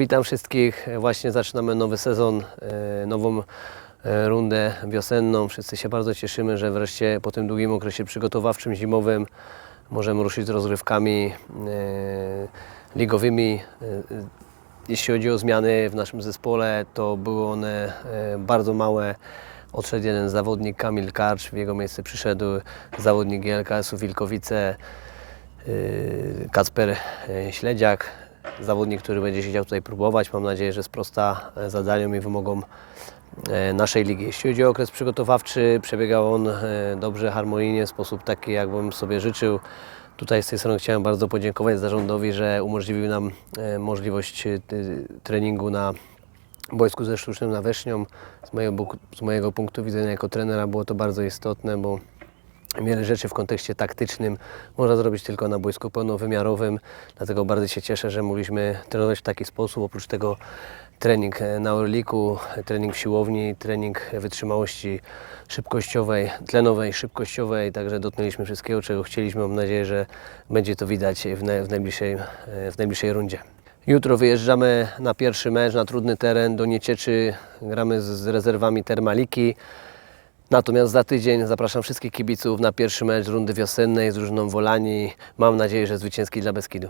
Witam wszystkich. Właśnie zaczynamy nowy sezon, e, nową e, rundę wiosenną. Wszyscy się bardzo cieszymy, że wreszcie po tym długim okresie przygotowawczym, zimowym możemy ruszyć z rozgrywkami e, ligowymi. Jeśli chodzi o zmiany w naszym zespole, to były one bardzo Odszedł jeden zawodnik, Kamil Karcz, w jego miejsce przyszedł zawodnik GLKS-u Wilkowice, Kacper Śledziak, zawodnik, który będzie się chciał tutaj próbować. Mam nadzieję, że sprosta e, zadaniom i wymogom e, naszej ligi. Jeśli chodzi o okres przygotowawczy, przebiegał on e, dobrze, harmonijnie, w sposób taki, jakbym sobie życzył. Tutaj z tej strony chciałem bardzo podziękować zarządowi, że umożliwił nam możliwość treningu na boisku ze sztucznym nawierzchnią. Z mojego, z mojego punktu widzenia jako trenera było to bardzo istotne, bo Wiele rzeczy w kontekście taktycznym można zrobić tylko na boisku pełnowymiarowym, dlatego bardzo się cieszę, że mogliśmy trenować w taki sposób. Oprócz tego trening e, na Orliku, trening w siłowni, trening wytrzymałości szybkościowej, tlenowej, szybkościowej, także dotknęliśmy wszystkiego, czego chcieliśmy. Mam nadzieję, że będzie to widać w, na, w, najbliższej, e, w najbliższej rundzie. Jutro wyjeżdżamy na pierwszy mecz na trudny teren do Niecieczy. Gramy z rezerwami Termaliki. Natomiast za tydzień zapraszam wszystkich kibiców na pierwszy mecz rundy wiosennej z drużyną Wolani. Mam nadzieję, że zwycięski dla Beskidu.